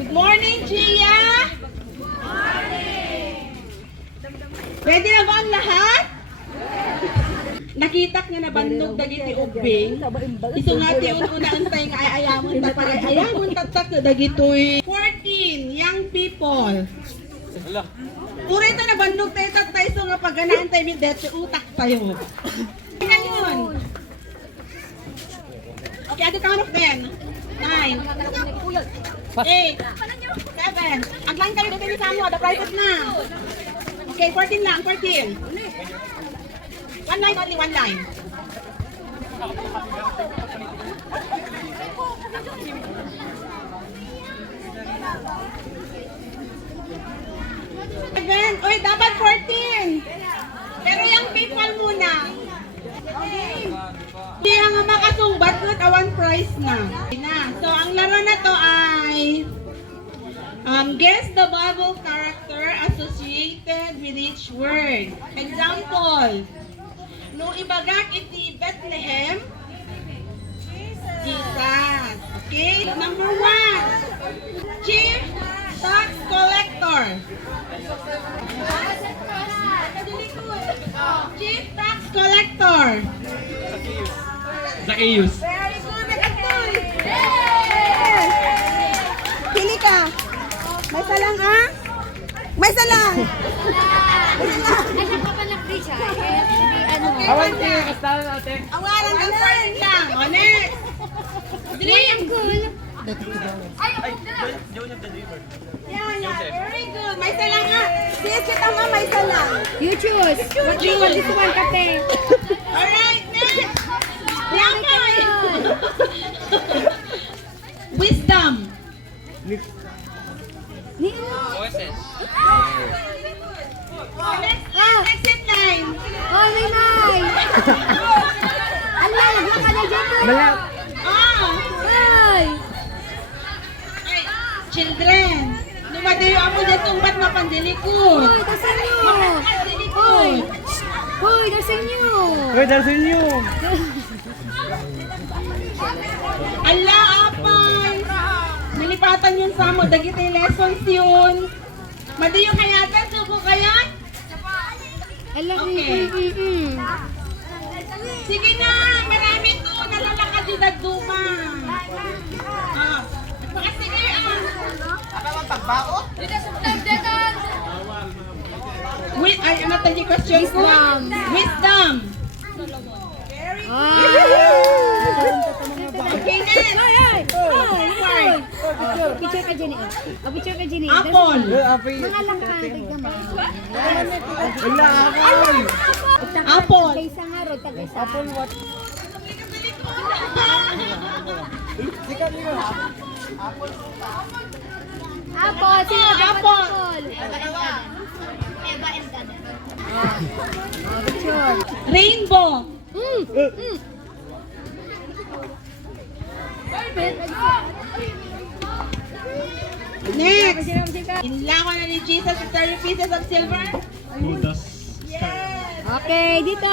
Good morning, Gia! Good morning! Pwede na ba ang lahat? Nakitak nga na bandog dagiti ubing. Ito nga ti una antay nga ayamon ta pare ayamon tatak dagitoy 14 young people. Purito na bandog tayo tatay so nga pagganaan tayo mi dete utak tayo. Tingnan yun. Okay, at the count of 10. 9 8 7. Aglang kayo dito sa mo, the prices na. Okay, 14 lang, 14. One line, only one line. Again, oy, dapat 14. Pero yung people muna. Okay. Hindi nga makasungbat ko awan price na. So, ang laro na to ay guess the Bible character associated with each word. Example, no ibagak iti Bethlehem, Jesus. Okay? Number 1, chief tax collector. Chief tax collector. Zacchaeus. Very good, Nagatoy. Pili ka. May salang ah? May salang. Asa ka pa nag-reach ha? Awan kayo, kastalan natin. Awalan ng friend lang. O, next. Dream. Yan. Very good. May salang ah. Sis, kita nga may salang. You choose. What do you want this one, Kate? Alright, next. Yakoy. Wisdom. Next in line. Oh, may may. Allah, lagyan ka na dyan. Malap. Ay. Ay, children. Lumadayo ako dyan tungbat mapandilikod. Hoy, dasan nyo. Mapandilikod. Hoy, dasan nyo. Uy, darsin nyo. Allah, apay. Nilipatan yun sa mo. Dagiti lessons yun. Madayo kaya ta, suko kaya? Allah, Okay. Sige na, marami to. Nalalakad yung dagduma. Sige, ay, ano tayo question ko? Wisdom. Very good. Okay, next. Ay. Picture ka dyan eh. Picture ka dyan eh. Apple. Mga lang ka. Tignan mo. Wala, apple. Apple. Kaysa nga ro, tagaysa. Apple what? Apple. Sino dapat Apple. apple? Eva and Dada. Picture. Rainbow. Next. Inlako na ni Jesus with 30 pieces of silver. Budas. Yes. Okay, dito.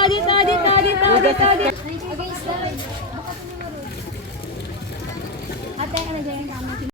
Ate, ano dyan?